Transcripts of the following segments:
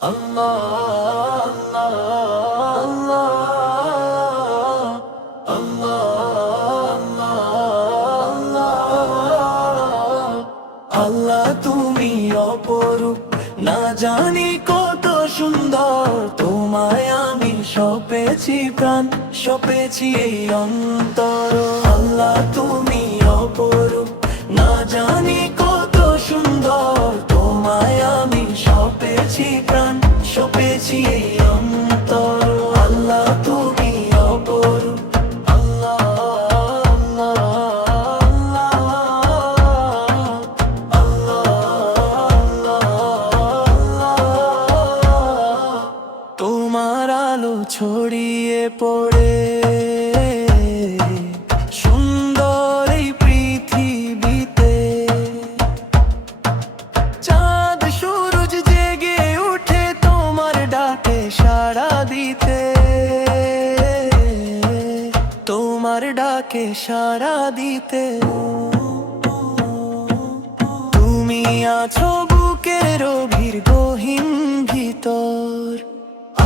আল্লাহ আল্লাহ আল্লাহ আল্লাহ তুমি অপরূপ, না জানি কত সুন্দর। তোমায় আমি সপেছি প্রাণ, সপেছি এই অন্তর। আল্লাহ তুমি অপরূপ, না জানি কত সুন্দর। তোমায় আমি সপেছি প্রাণ, সপেছি এই অন্তর। আল্লাহ তুমি অপরূপ। তোমার আলো ছড়িয়ে পড়ে সুন্দর এই পৃথিবীতে, চাঁদ সূরজ জেগে উঠে তোমার ডাকে সাড়া দিতে, তোমার ডাকে সাড়া দিতে। তুমি আছো বুকের গভীর গহীন ভিতর।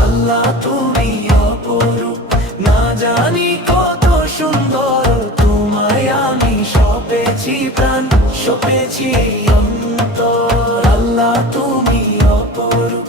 আল্লাহ তুমি অপরূপ, না জানি কত সুন্দর। তোমায় আমি সপেছি প্রাণ, সপেছি এই অন্তর। আল্লাহ তুমি অপরূপ।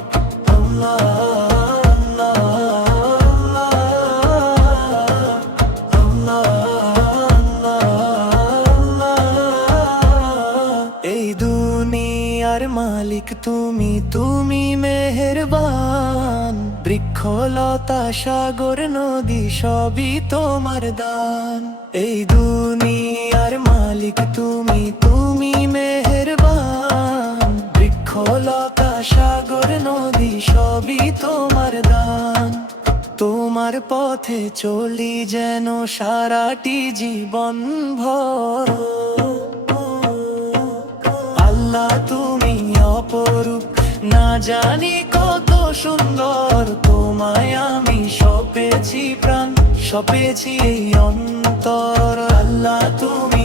এই দুনিয়ার মালিক তুমি, তুমি মেহেরবান। বৃক্ষলতা সাগর নদী সবই তোমার দান। এই দুনিয়ার মালিক তুমি, তুমি মেহেরবান। বৃক্ষলতা সাগর নদী সবই তোমার দান। তোমার পথে চলি যেন সারাটি জীবন ভর। আল্লাহ তুমি অপরূপ, না জানি কত সুন্দর। তোমায় আমি সপেছি প্রাণ, সপেছি এই অন্তর। আল্লাহ তুমি